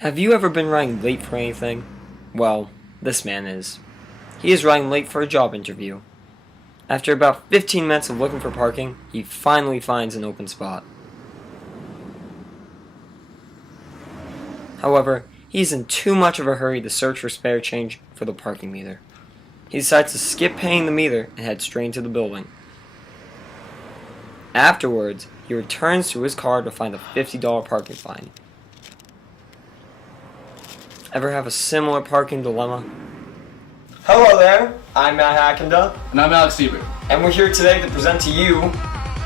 Have you ever been running late for anything? Well, this man is. He is running late for a job interview. After about 15 minutes of looking for parking, he finally finds an open spot. However, he's in too much of a hurry to search for spare change for the parking meter. He decides to skip paying the meter and head straight into the building. Afterwards, he returns to his car to find a $50 parking fine. Ever have a similar parking dilemma? Hello there, I'm Matt Hackenda. And I'm Alex Siebert. And we're here today to present to you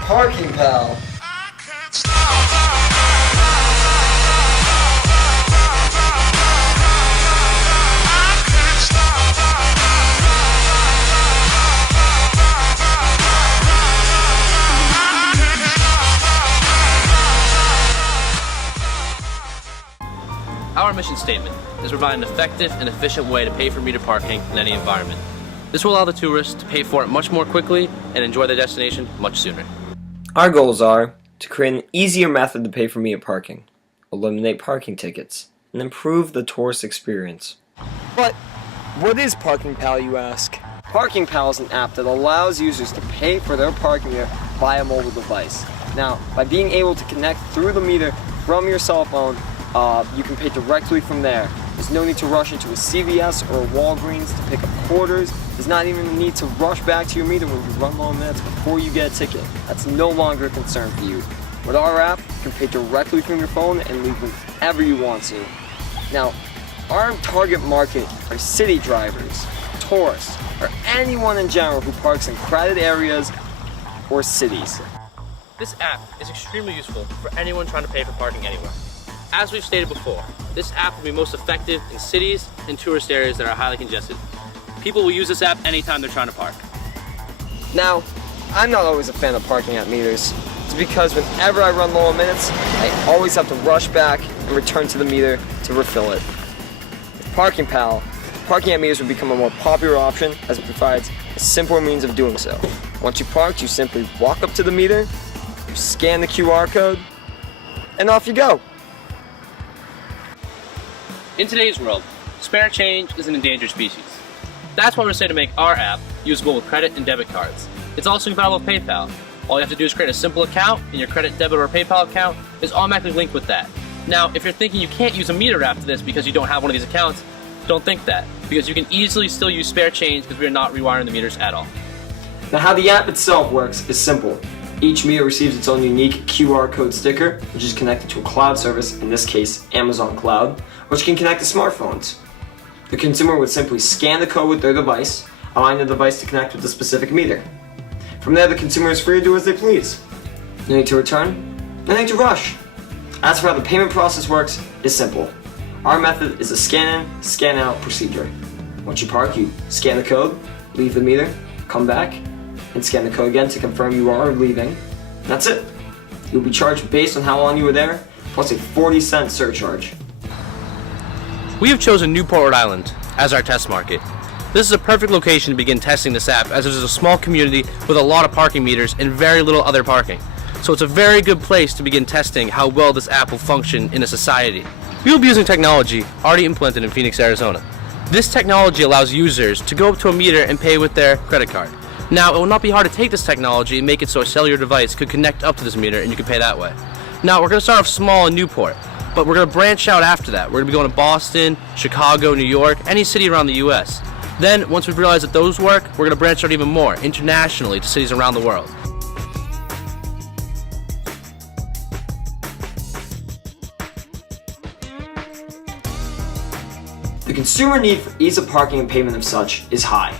Parking Pal. Our mission statement is to provide an effective and efficient way to pay for meter parking in any environment. This will allow the tourists to pay for it much more quickly and enjoy their destination much sooner. Our goals are to create an easier method to pay for meter parking, eliminate parking tickets, and improve the tourist experience. But what is Parking Pal, you ask? Parking Pal is an app that allows users to pay for their parking meter via mobile device. Now, by being able to connect through the meter from your cell phone, you can pay directly from there. There's no need to rush into a CVS or a Walgreens to pick up quarters. There's not even a need to rush back to your meter when you run low on minutes before you get a ticket. That's no longer a concern for you. With our app, you can pay directly from your phone and leave whenever you want to. Now, our target market are city drivers, tourists, or anyone in general who parks in crowded areas or cities. This app is extremely useful for anyone trying to pay for parking anywhere. As we've stated before, this app will be most effective in cities and tourist areas that are highly congested. People will use this app anytime they're trying to park. Now, I'm not always a fan of parking at meters. It's because whenever I run low on minutes, I always have to rush back and return to the meter to refill it. With Parking Pal, parking at meters will become a more popular option as it provides a simpler means of doing so. Once you parked, you simply walk up to the meter, you scan the QR code, and off you go. In today's world, spare change is an endangered species. That's why we're saying to make our app usable with credit and debit cards. It's also compatible with PayPal. All you have to do is create a simple account, and your credit, debit, or PayPal account is automatically linked with that. Now, if you're thinking you can't use a meter after this because you don't have one of these accounts, don't think that, because you can easily still use spare change because we're not rewiring the meters at all. Now, how the app itself works is simple. Each meter receives its own unique QR code sticker, which is connected to a cloud service, in this case, Amazon Cloud, which can connect to smartphones. The consumer would simply scan the code with their device, allowing the device to connect with the specific meter. From there, the consumer is free to do as they please. No need to return, no need to rush. As for how the payment process works, it's simple. Our method is a scan in, scan out procedure. Once you park, you scan the code, leave the meter, come back, and scan the code again to confirm you are leaving. That's it. You'll be charged based on how long you were there, plus a 40-cent surcharge. We have chosen Newport, Rhode Island as our test market. This is a perfect location to begin testing this app, as it is a small community with a lot of parking meters and very little other parking. So it's a very good place to begin testing how well this app will function in a society. We will be using technology already implemented in Phoenix, Arizona. This technology allows users to go up to a meter and pay with their credit card. Now, it will not be hard to take this technology and make it so a cellular device could connect up to this meter and you can pay that way. Now, we're going to start off small in Newport, but we're going to branch out after that. We're going to be going to Boston, Chicago, New York, any city around the US. Then, once we've realized that those work, we're going to branch out even more internationally to cities around the world. The consumer need for ease of parking and payment of such is high.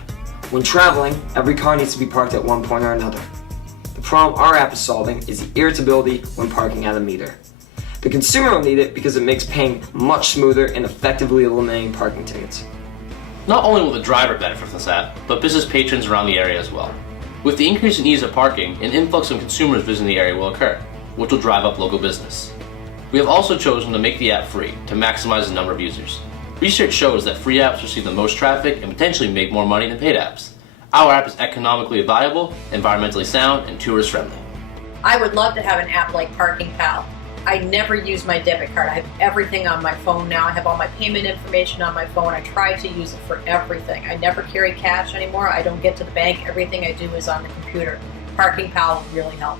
When traveling, every car needs to be parked at one point or another. The problem our app is solving is the irritability when parking at a meter. The consumer will need it because it makes paying much smoother and effectively eliminating parking tickets. Not only will the driver benefit from this app, but business patrons around the area as well. With the increase in ease of parking, an influx of consumers visiting the area will occur, which will drive up local business. We have also chosen to make the app free to maximize the number of users. Research shows that free apps receive the most traffic and potentially make more money than paid apps. Our app is economically viable, environmentally sound, and tourist friendly. I would love to have an app like Parking Pal. I never use my debit card. I have everything on my phone now. I have all my payment information on my phone. I try to use it for everything. I never carry cash anymore. I don't get to the bank. Everything I do is on the computer. Parking Pal will really help.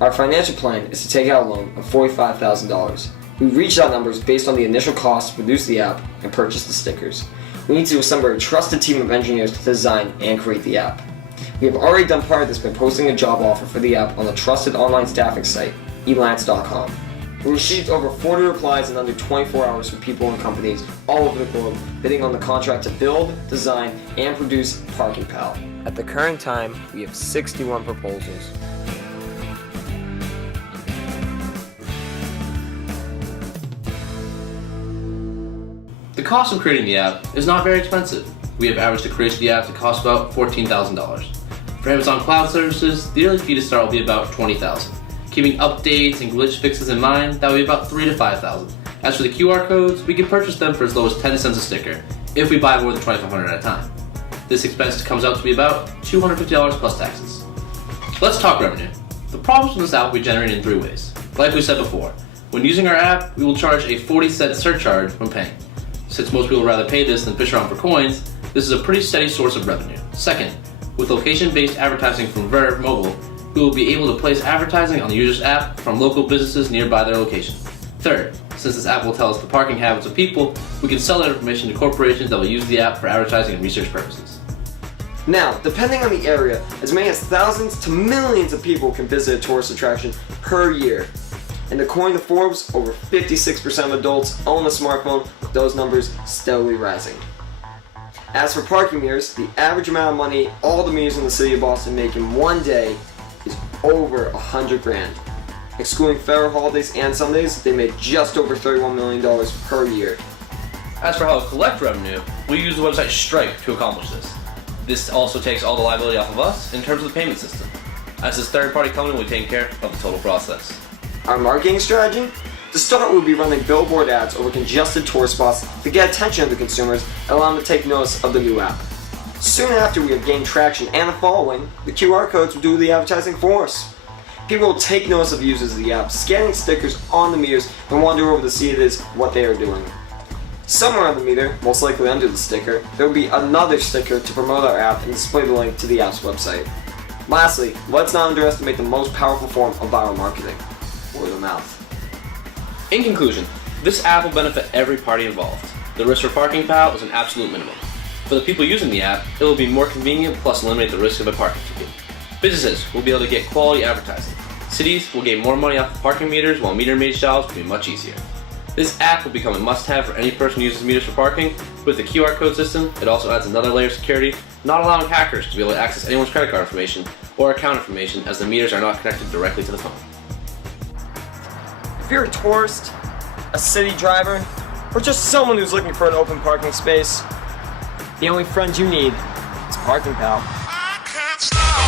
Our financial plan is to take out a loan of $45,000. We reached out numbers based on the initial cost to produce the app and purchase the stickers. We need to assemble a trusted team of engineers to design and create the app. We have already done part of this by posting a job offer for the app on the trusted online staffing site, elance.com. We received over 40 replies in under 24 hours from people and companies all over the globe bidding on the contract to build, design, and produce Parking Pal. At the current time, we have 61 proposals. The cost of creating the app is not very expensive. We have averaged the creation of the app to cost about $14,000. For Amazon Cloud Services, the yearly fee to start will be about $20,000. Keeping updates and glitch fixes in mind, that will be about $3,000 to $5,000. As for the QR codes, we can purchase them for as low as 10 cents a sticker if we buy more than 2,500 at a time. This expense comes out to be about $250 plus taxes. Let's talk revenue. The profits from this app will be generated in 3 ways. Like we said before, when using our app, we will charge a 40-cent surcharge when paying. Since most people would rather pay this than fish around for coins, this is a pretty steady source of revenue. Second, with location-based advertising from Verve Mobile, we will be able to place advertising on the user's app from local businesses nearby their location. Third, since this app will tell us the parking habits of people, we can sell that information to corporations that will use the app for advertising and research purposes. Now, depending on the area, as many as thousands to millions of people can visit a tourist attraction per year. And according to Forbes, over 56% of adults own a smartphone, with those numbers steadily rising. As for parking meters, the average amount of money all the meters in the city of Boston make in one day is over $100 grand. Excluding federal holidays and Sundays, they make just over $31 million per year. As for how to collect revenue, we use the website Stripe to accomplish this. This also takes all the liability off of us in terms of the payment system. As this third-party company, we take care of the total process. Our marketing strategy? To start, we'll be running billboard ads over congested tourist spots to get attention of the consumers and allow them to take notice of the new app. Soon after we have gained traction and a following, the QR codes will do the advertising for us. People will take notice of users of the app, scanning stickers on the meters and wander over to see it is what they are doing. Somewhere on the meter, most likely under the sticker, there will be another sticker to promote our app and display the link to the app's website. Lastly, let's not underestimate the most powerful form of viral marketing: word of mouth. In conclusion, this app will benefit every party involved. The risk for Parking Pal is an absolute minimum. For the people using the app, it will be more convenient plus eliminate the risk of a parking ticket. Businesses will be able to get quality advertising. Cities will gain more money off the parking meters, while meter-maid jobs will be much easier. This app will become a must-have for any person who uses meters for parking. With the QR code system, it also adds another layer of security, not allowing hackers to be able to access anyone's credit card information or account information, as the meters are not connected directly to the phone. If you're a tourist, a city driver, or just someone who's looking for an open parking space, the only friend you need is Parking Pal. I can't stop.